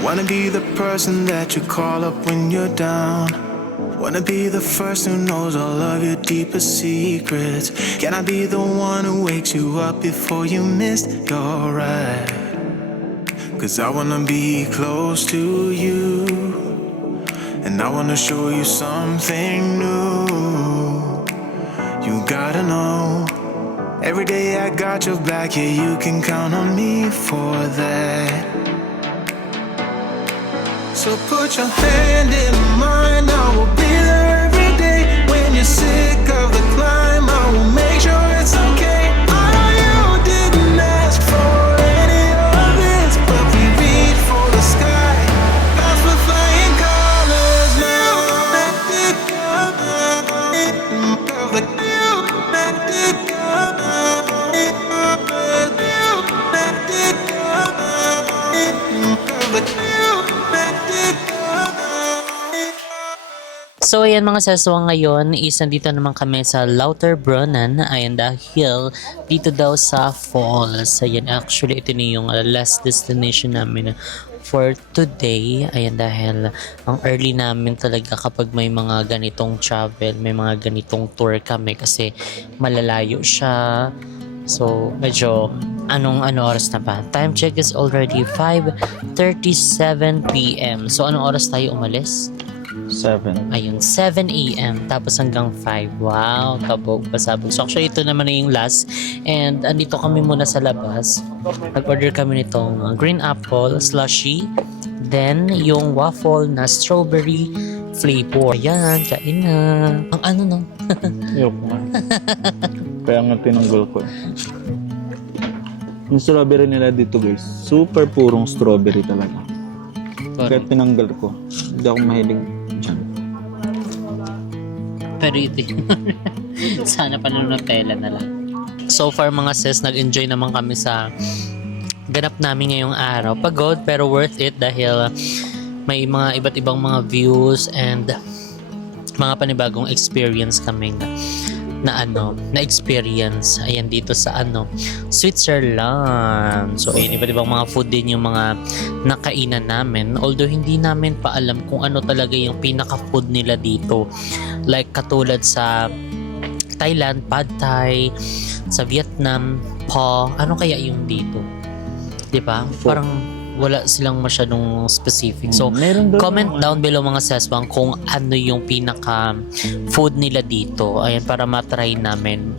Wanna be the person that you call up when you're down. Wanna be the first who knows all of your deepest secrets. Can I be the one who wakes you up before you miss your ride? 'Cause I wanna be close to you, and I wanna show you something new. You gotta know, every day I got your back, yeah, you can count on me for that. So put your hand in mine, I will be there every day. When you're sick of the climb, I will make sure it's okay. I know you didn't ask for any of this, but we reach for the sky, lost with flying colors now. So ayan mga saswa, ngayon is nandito naman kami sa Lauterbrunnen. Ayan, dahil dito daw sa falls. Ayan, actually ito na yung last destination namin for today. Ayan, dahil ang early namin talaga kapag may mga ganitong travel, may mga ganitong tour kami kasi malalayo siya. So medyo ano oras na ba? Time check is already 5:37 PM. So anong oras tayo umalis? 7. Ayun, 7 AM tapos hanggang 5. Wow, kabog, pasabog. So actually ito naman na yung last. And andito kami muna sa labas. Nag-order kami nitong green apple slushy. Then yung waffle na strawberry flavor. Ayan, kain na. Ang ano no? Ayoko nga. Kaya nga tinanggal ko. Yung strawberry nila dito guys, super purong strawberry talaga. Kaya tinanggal ko. Hindi ako mahilig dyan. Pero ito sana pa ng Nutella na lang. So far mga sis, nag-enjoy naman kami sa ganap namin ngayong araw. Pagod pero worth it dahil may mga iba't ibang mga views and mga panibagong experience kami na experience. Ayan, dito sa Switzerland. So ayun, iba't ibang mga food din yung mga nakainan namin. Although hindi namin pa alam kung ano talaga yung pinaka food nila dito. Like katulad sa Thailand, Pad Thai, sa Vietnam, Pho, ano kaya yung dito? 'Di ba? Parang wala silang masyadong specific. So, comment down below mga seswang kung ano yung pinaka food nila dito. Ayan, para matry namin.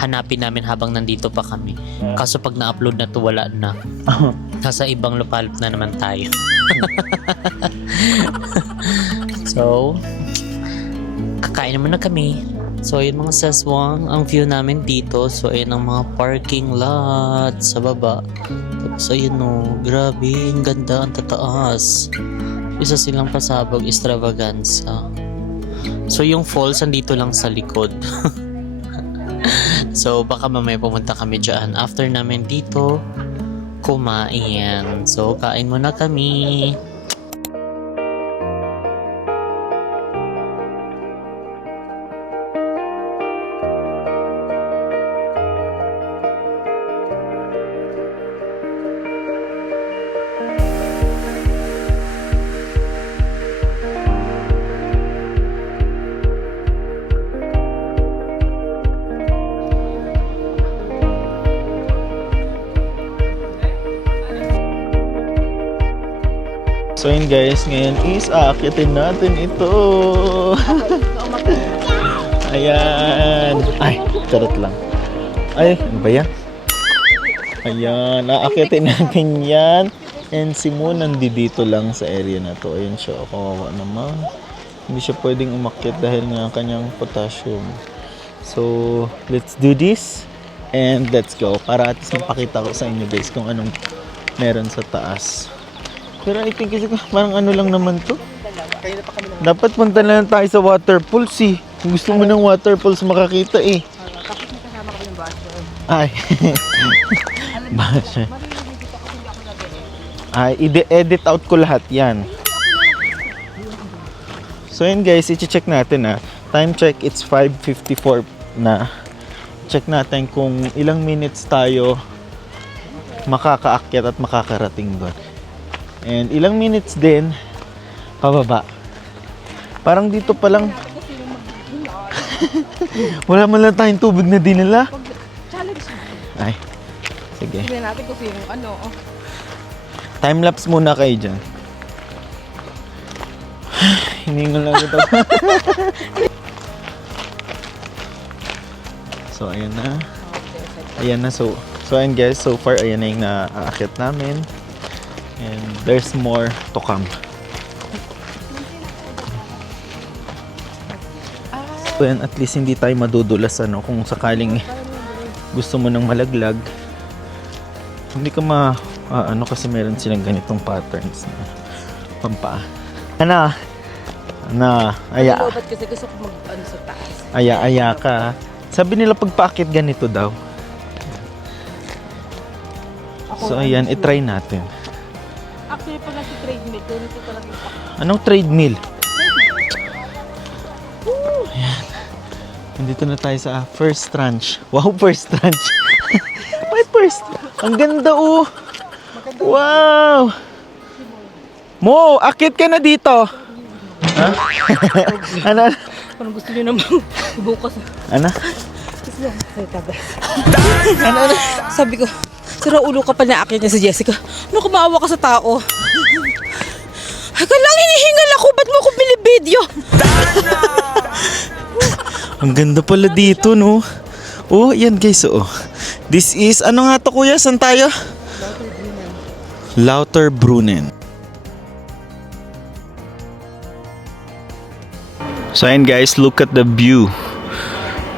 Hanapin namin habang nandito pa kami. Kaso pag na-upload na to, wala na. Nasa ibang lupalop na naman tayo. So, kakain naman na kami. So, ayun mga seswang, ang view namin dito. So, ayun ang mga parking lot sa baba. Tapos, ayun o, grabe, ang ganda, ang tataas. Isa silang pasabog extravaganza. So, yung falls, andito lang sa likod. So, baka mamaya pumunta kami dyan. After namin dito, kumain. So, kain muna kami. So yun guys, ngayon is aakitin natin ito. Ayan. Ay, charot lang. Ay, ano ba yan? Ayan, aakitin natin yan. And si Moon nandito lang sa area na to. Ayun siya, kawawa naman. Hindi siya pwedeng umakyat dahil nga kanyang potassium. So, let's do this. And let's go. Para at least mapakita ko sa inyo guys kung anong meron sa taas. Pero I think kasi parang ano lang naman to. Dapat punta na lang tayo sa waterfalls eh. Kung gusto mo ng waterfalls makakita eh. Tapos may kasama kami ng basher. Ay. Basher. Ay, i-edit out ko lahat yan. So yun guys, i-check natin ah. Time check, it's 5:54 na. Check natin kung ilang minutes tayo makakaakyat at makakarating doon. And ilang minutes din, pababa. Parang dito pa lang. Wala man lang tayong tubig na dinala. Challenge. Ay, sige. Tignan natin kung sino ano. Time-lapse muna kayo dyan. Hiningal lang ito. So, ayan na. Ayan na. So ayan guys. So far, ayan na yung naaakyat namin. And there's more to come. So, ayan, at least hindi tayo madudulas ano, kung sakaling gusto mo nang malaglag. Hindi ka ano kasi meron silang ganitong patterns na pampaa. Ana, aya. Ba't kasi gusto ko mag-ano sa taas. Aya ka. Sabi nila pagpaakit ganito daw. So ayan, itry natin. Actually, pag nag-treadmill, ganito talaga yung pakit. Anong treadmill? Ayan. Nandito na tayo sa first tranche. Wow, first tranche. Wait, first. Ang ganda oh. Wow. Mo, akit ka na dito. Ha? Ano? Parang gusto nyo naman bukas. Ano? Gusto nyo, salita guys. Sabi ko, sira ulo ka pa na akin niya si Jessica. Ano kumaawa ka sa tao? Ay, kailangan hinihingal ako. Ba't mo ako binibidyo? Ang ganda pala dito, no? Oh, yan guys, oh. This is, ano nga to kuya? Saan tayo? Lauterbrunnen. So ayan guys, look at the view.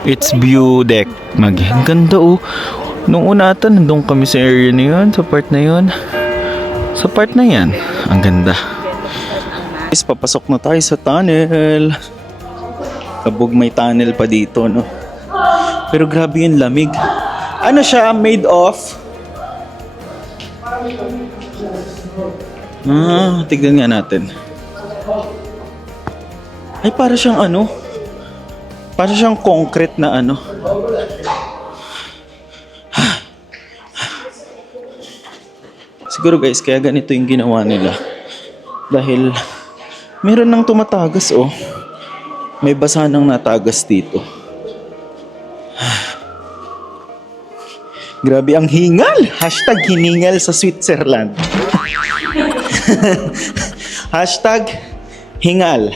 It's view deck. Ang ganda oh. Nung una ata, nandun kami sa area na yun, sa part na yun. Sa part na yan. Ang ganda. Guys, papasok na tayo sa tunnel. Kabog may tunnel pa dito, no? Pero grabe yung lamig. Ano siya? Made of? Tignan nga natin. Ay, para siyang ano? Para siyang concrete na ano? Siguro guys, kaya ganito yung ginawa nila. Dahil meron nang tumatagas, oh. May basa nang natagas dito. Grabe ang hingal! Hashtag hiningal sa Switzerland. Hashtag hingal.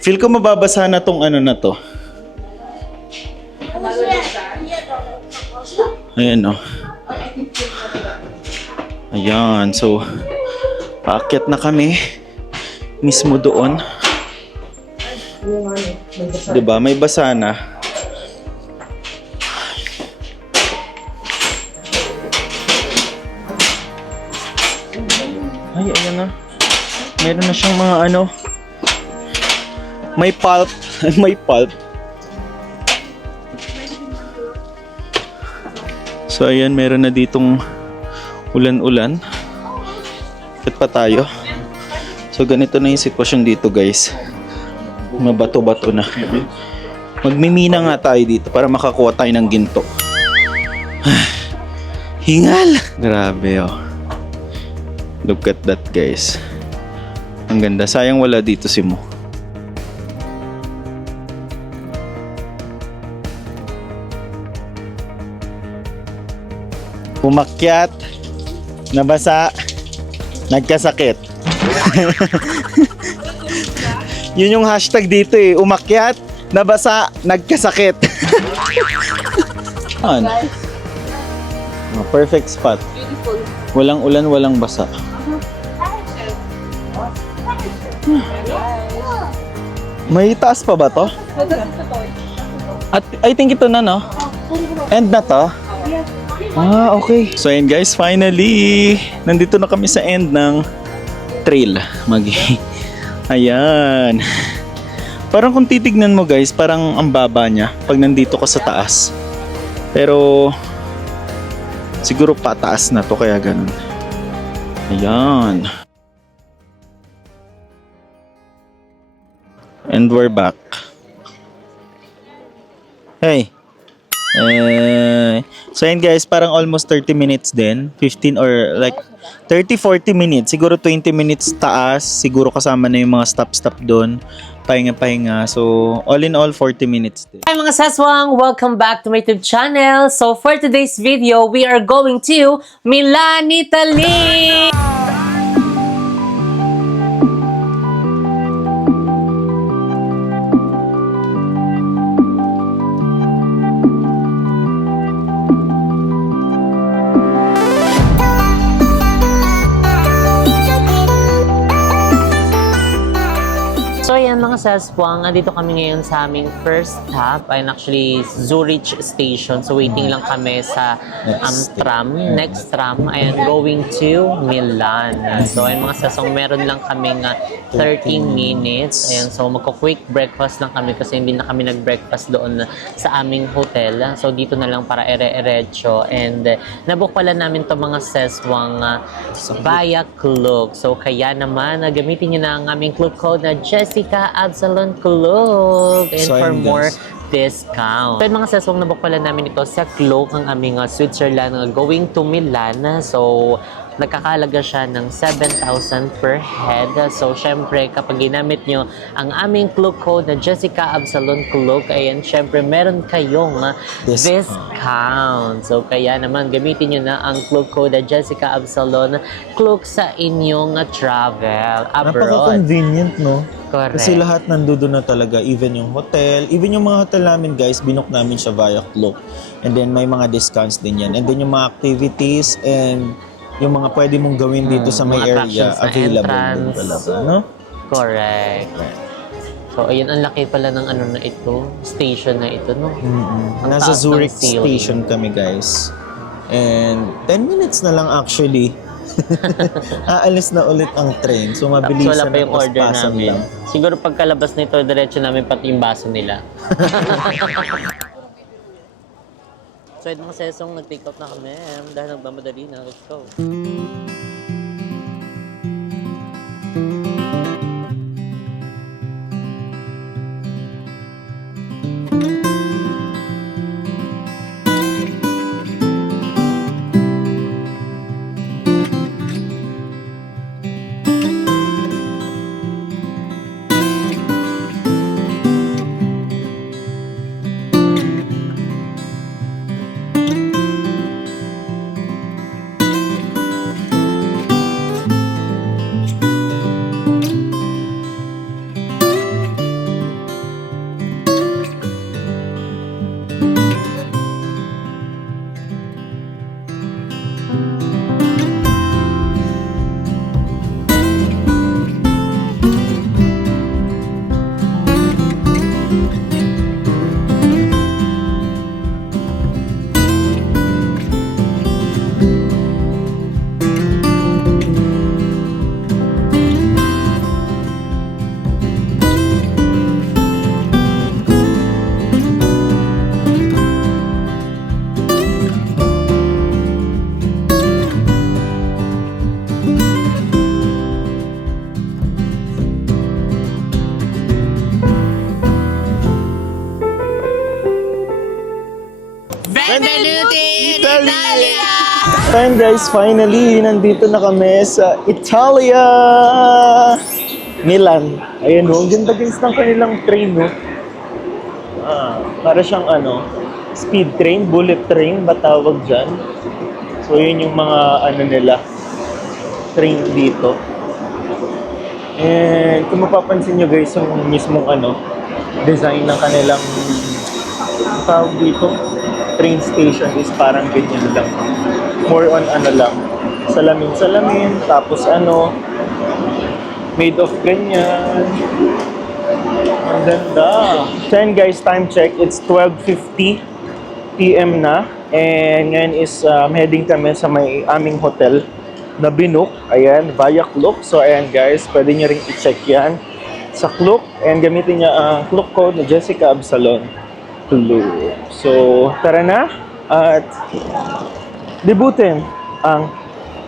Feel ko mababasa na tong ano na to. Ayan o. Ayan. So, paakyat na kami. Mismo doon. Diba? May basa na. Ay, ayan na. Meron na siyang mga ano. May pulp. May pulp. So, ayan. Meron na ditong ulan-ulan. Ikot pa tayo. So, ganito na yung sitwasyon dito, guys. Mabato-bato na. Magmimina nga tayo dito para makakuha tayo ng ginto. Hingal! Grabe, oh. Look at that, guys. Ang ganda. Sayang wala dito si Mo. Umakyat, nabasa, nagkasakit. Yun yung hashtag dito eh. Umakyat, nabasa, nagkasakit. Ano? Oh, perfect spot. Walang ulan, walang basa. May taas pa ba to? At I think ito na, no? End na to? Ah, okay. So ayan guys, finally, nandito na kami sa end ng trail. Ayan. Parang kung titignan mo guys, parang ang baba niya pag nandito ka sa taas. Pero siguro pataas na to kaya ganun. Ayan. And we're back. Hey. So yun guys, parang almost 30 minutes din. 15 or like 30-40 minutes. Siguro 20 minutes taas. Siguro kasama na yung mga stop-stop doon. Pahinga-pahinga. So all in all, 40 minutes din. Hi mga saswang! Welcome back to my YouTube channel. So for today's video, we are going to Milan, Italy! So ayan mga saswang, andito kami ngayon sa aming first stop. Ayun actually Zurich Station. So waiting lang kami sa next tram. Ayun, going to Milan. So ayun mga saswang, meron lang kaming 30 minutes. Ayun, so magko-quick breakfast lang kami kasi hindi na kami nag-breakfast doon sa aming hotel. So dito na lang para ere-erecho. And nabook pala namin to mga saswang via Klook. So kaya naman, gamitin nyo na ang aming Klook code na Jessica Absalon Klook. And So, for ayun, more guys. discount. So mga saswang, nabook pala namin ito sa Klook, ang aming Switzerland going to Milan. So nagkakalaga siya ng 7,000 per head. So, syempre, kapag ginamit nyo ang aming Klook code na Jessica Absalon Klook, ayan, syempre, meron kayong discount. So, kaya naman, gamitin nyo na ang Klook code na Jessica Absalon Klook sa inyong travel abroad. Napaka-convenient, no? Correct. Kasi lahat nandoon na talaga, even yung hotel, even yung mga hotel namin guys, binook namin siya via Klook. And then may mga discounts din yan. And then yung mga activities and yung mga pwede mong gawin dito sa may mga area, attractions na available din entrance. talaga, no? Correct. So, ayun, ang laki pala ng ano na ito, station na ito, no? Ang Nasa taas ng Zurich ceiling. station kami guys. And 10 minutes na lang actually. Aalis na ulit ang train. So Tapos mabilisan wala pa yung ang order paspasan namin. lang. Siguro pagkalabas nito, diretso namin pati yung baso nila. So, yung mga sesong, nag-take out na kami dahil nagmamadali na. Let's go. Italy! Time guys, finally, nandito na kami sa Italia! Milan. Ayan o, ang ganda guys ng kanilang train, no? Para siyang speed train, bullet train, ba tawag dyan? So yun yung mga nila, train dito. And kung mapapansin nyo guys, yung mismong design ng kanilang tawag dito, train station is parang ganyan lang. More on lang, salamin-salamin, tapos made of ganyan. Ang ganda. So yun guys, time check, it's 12:50 PM na. And ngayon is heading kami sa may aming hotel na binook. Ayan, via Klook. So ayan guys, pwede nyo rin i-check yan sa Klook. And gamitin niya ang Klook code na Jessica Absalon Klook. So tara na at debutin ang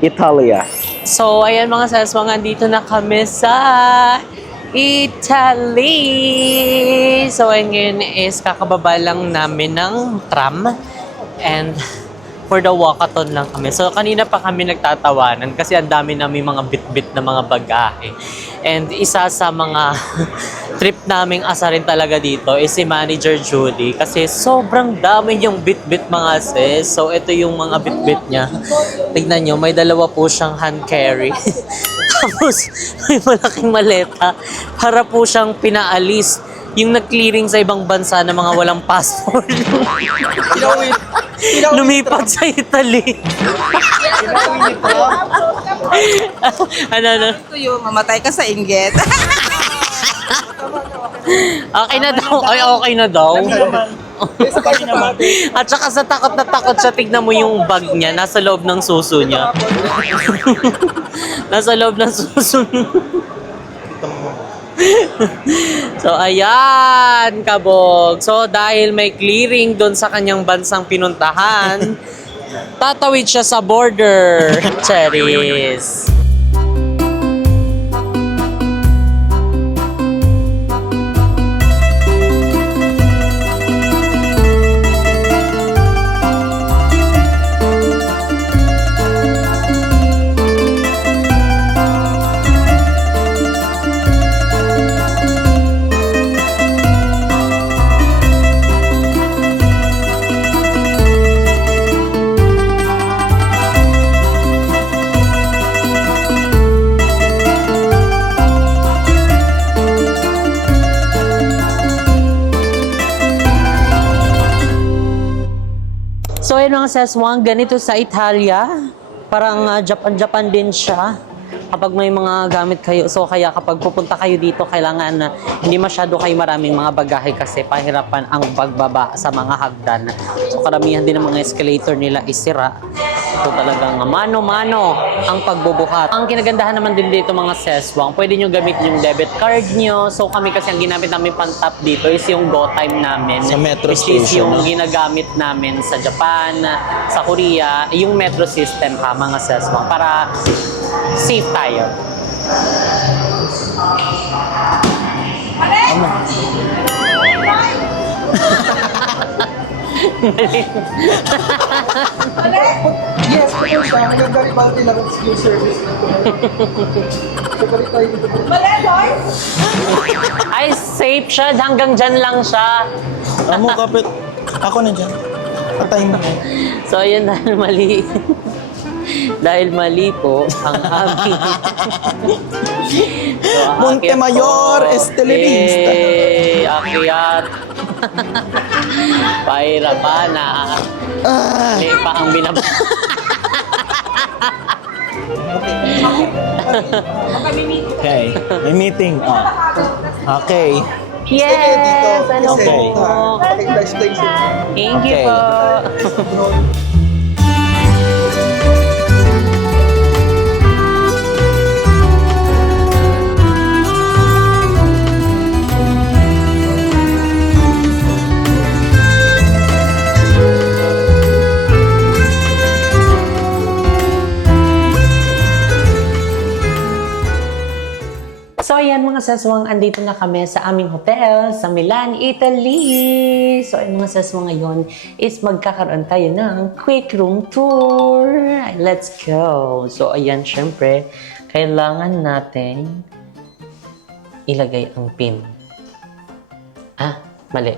Italia. So, ayan mga saswang, andito na kami sa Italy! So, ngayon is kakababa lang namin ng tram. And for the walkathon lang kami. So, kanina pa kami nagtatawanan kasi ang dami namin mga bit-bit na mga bagahe. And isa sa mga trip naming asarin talaga dito is si Manager Julie kasi sobrang dami yung bit-bit mga sis. So, ito yung mga bit-bit niya. Tignan nyo, may dalawa po siyang hand carry. Tapos, may malaking maleta para po siyang pinaalis. Yung nag-clearing sa ibang bansa na mga walang passport. Lumipat sa Italy. ano? Ito yung mamatay ka sa inggit. Okay na daw. Ay, okay na daw. At saka sa takot na takot siya, tignan mo yung bag niya. Nasa loob ng suso niya. Nasa loob ng suso niya. So, ayan, kabog. So, dahil may clearing doon sa kanyang bansang pinuntahan, tatawid siya sa border. Cherries. So, yun mga seswang, ganito sa Italia. Parang Japan-Japan din siya. Kapag may mga gamit kayo. So, kaya kapag pupunta kayo dito, kailangan na hindi masyado kayo maraming mga bagahe kasi pahirapan ang pagbaba sa mga hagdan. So, karamihan din ng mga escalator nila isira. So, talagang mano-mano ang pagbubuhat. Ang kinagandahan naman din dito mga seswang, pwede nyo gamitin yung debit card nyo. So, kami kasi ang ginamit namin pang-tap dito is yung GoTime namin. Sa metro Which is station, yung no? ginagamit namin sa Japan, sa Korea, yung metro system ha, mga seswang, para safe tayo. Yes, because siya, maganda rin bakit nila yung service nito. So, balik tayo dito. Ay, safe siya. Hanggang dyan lang siya. Amo, kapit. Ako na dyan. Patay mo. So, yun dahil mali. Dahil mali po ang aming... So, ang Montemayor, akyat po, Estelevista. Akyat. Pahirapan na. Mali pa ang binaba. Okay. May meeting. Oh. Okay. Yes! Ano Okay. po? Explain sa Thank you Okay. po. So, ayan mga seswang, andito na kami sa aming hotel sa Milan, Italy. So, ayan mga seswang, ngayon is magkakaroon tayo ng quick room tour. Let's go! So, ayan, syempre, kailangan natin ilagay ang pin. Ah, mali.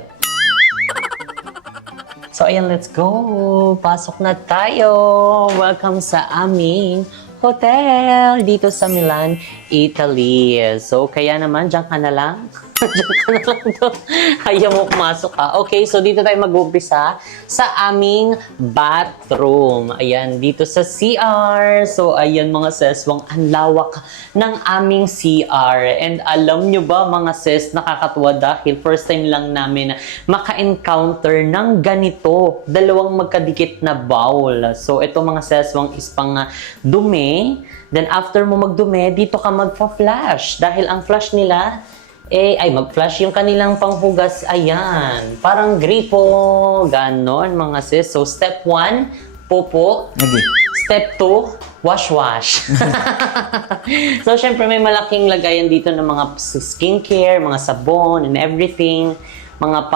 So, ayan, let's go! Pasok na tayo! Welcome sa aming hotel dito sa Milan, Italy. So, kaya naman, dyan ka na lang. Dyan ka na lang doon. Ayaw mo pumasok ka. Okay, so dito tayo mag-umpisa sa aming bathroom. Ayan, dito sa CR. So, ayan mga seswang, ang lawak ng aming CR. And alam nyo ba mga ses, nakakatuwa dahil first time lang namin maka-encounter ng ganito. Dalawang magkadikit na bowl. So, ito mga seswang is pang dumi. Then, after mo magdumi, dito ka magpa-flash. Dahil ang flash nila, mag-flash yung kanilang panghugas. Ayan. Parang gripo. Ganon, mga sis. So, step 1, popo. Okay. Step 2, wash-wash. So, syempre, may malaking lagayan dito ng mga skincare, mga sabon, and everything. Mga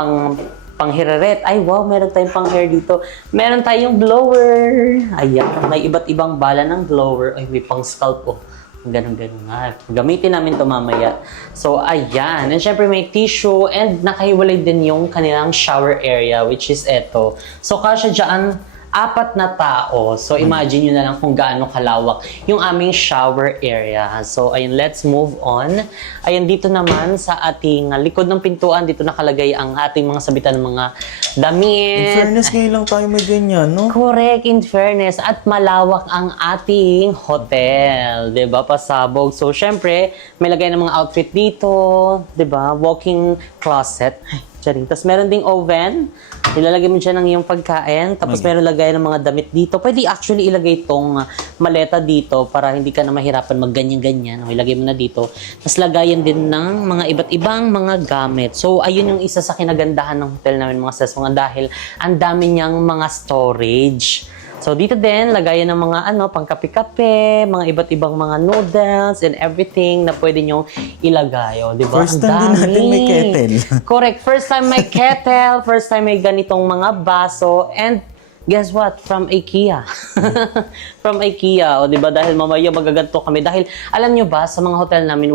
panghiraret. Ay, wow, meron tayong pang-hair dito. Meron tayong blower. Ayan, may iba't ibang bala ng blower. Ay, may pang-scalp, oh. Ganun-ganun nga. Gamitin namin ito mamaya. So, ayan. And syempre, may tissue and nakahiwalay din yung kanilang shower area, which is eto. So, kasya dyan, 4 na tao. So, imagine nyo na lang kung gaano kalawak yung aming shower area. So, ayun, let's move on. Ayun, dito naman sa ating likod ng pintuan, dito nakalagay ang ating mga sabitan ng mga damit. In fairness, ngayon lang tayo may ganyan, no? Correct, in fairness. At malawak ang ating hotel. 'Di ba? Pasabog. So, syempre, may lagay ng mga outfit dito. 'Di ba? Walking closet. Ay, charing. Tapos, meron ding oven. Ilalagay mo dyan ng iyong pagkain. Tapos, meron lagay ng mga damit dito. Pwede actually ilagay itong maleta dito para hindi ka na mahirapan magganyan-ganyan. O, ilagay mo na dito. Tapos, lagayan din ng mga iba't ibang mga gamit. So, ayun yung isa sa kinagandahan ng hotel namin, mga seswang, dahil ang dami niyang mga storage. So, dito din, lagayan ng mga pangkape-kape, mga iba't ibang mga noodles and everything na pwede nyong ilagay. O, diba? First time din natin may kettle. Correct. First time may kettle, first time may ganitong mga baso, and guess what? From IKEA. From IKEA. O, diba? Dahil mamaya magaganto kami. Dahil, alam nyo ba, sa mga hotel namin,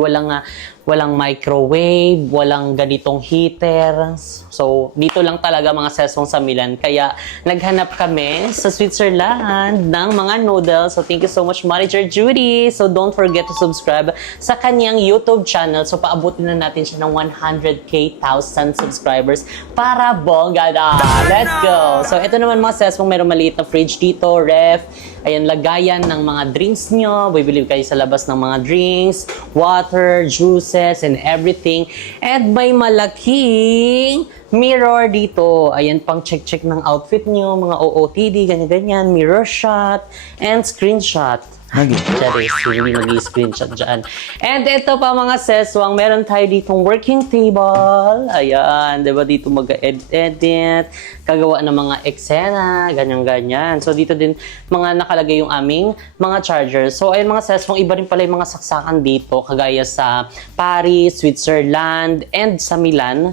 walang microwave, walang ganitong heater. So, dito lang talaga mga seswang sa Milan. Kaya, naghanap kami sa Switzerland ng mga noodles. So, thank you so much, Manager Judy. So, don't forget to subscribe sa kanyang YouTube channel. So, paabutin na natin siya ng 100,000 subscribers para bongga na. Let's go! So, ito naman mga seswang, meron maliit na fridge dito, ref. Ayan, lagayan ng mga drinks nyo. Bibili kayo sa labas ng mga drinks, water, juices, and everything. And may malaking mirror dito. Ayan, pang check-check ng outfit nyo, mga OOTD, ganyan-ganyan, mirror shot, and screenshot. Charis, hindi mag-i-screenshot dyan. And ito pa mga seswang, meron tayo ditong working table. Ayan, diba dito mag-edit, kagawa ng mga eksena, ganyan-ganyan. So dito din mga nakalagay yung aming mga chargers. So ayun mga seswang, iba rin pala yung mga saksakan dito, kagaya sa Paris, Switzerland, and sa Milan.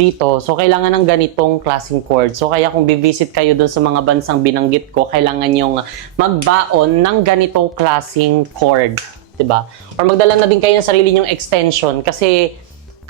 Dito. So, kailangan ng ganitong klaseng cord. So, kaya kung bivisit kayo dun sa mga bansang binanggit ko, kailangan yung magbaon ng ganitong klaseng cord. Diba? Or magdala na din kayo ng sarili nyong extension kasi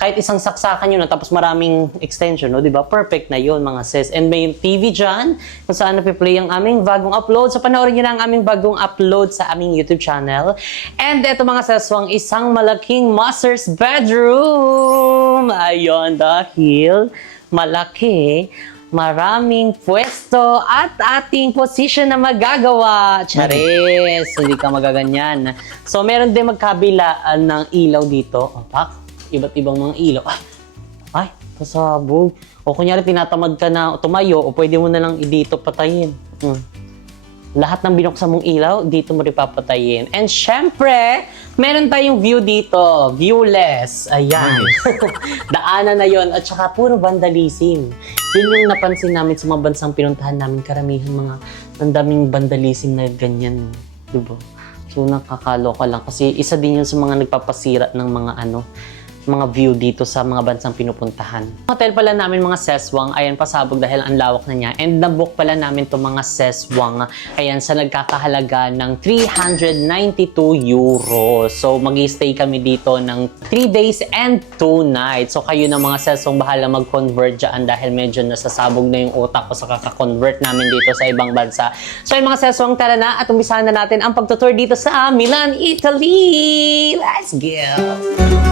kahit isang saksakan yun na tapos maraming extension, no? Diba? Perfect na yun, mga sis. And may TV dyan kung saan napiplay ang aming bagong upload. So, panoorin nyo na ang aming bagong upload sa aming YouTube channel. And eto mga seswang, isang malaking master's bedroom. Ayun, dahil malaki, maraming pwesto at ating position na magagawa. Charis, hindi ka magaganyan. So, meron din magkabilaan ng ilaw dito. Opak. Iba't ibang mga ilaw. Ay, kasabog. O kunyari, tinatamad ka na tumayo, o pwede mo na lang dito patayin. Lahat ng binuksan mong ilaw, dito mo rin papatayin. And syempre, meron tayong view dito. Viewless. Ayan. Daanan na yon. At saka puro vandalism. Yun yung napansin namin sa mga bansang pinuntahan namin. Karamihan mga nandaming vandalism na ganyan. Diba? So, nakakaloka lang. Kasi isa din yun sa mga nagpapasira ng mga view dito sa mga bansang pinupuntahan. Hotel pala namin mga seswang, ayan, pasabog dahil ang lawak na niya. And nabook pala namin itong mga seswang, ayan, sa nagkakahalaga ng 392 euros. So, mag-stay kami dito ng 3 days and 2 nights. So, kayo na mga seswang bahala mag-convert dyan dahil medyo nasasabog na yung utak ko sa kaka-convert namin dito sa ibang bansa. So, yung mga seswang, tara na at umpisahan na natin ang pagtutour dito sa Milan, Italy! Let's go!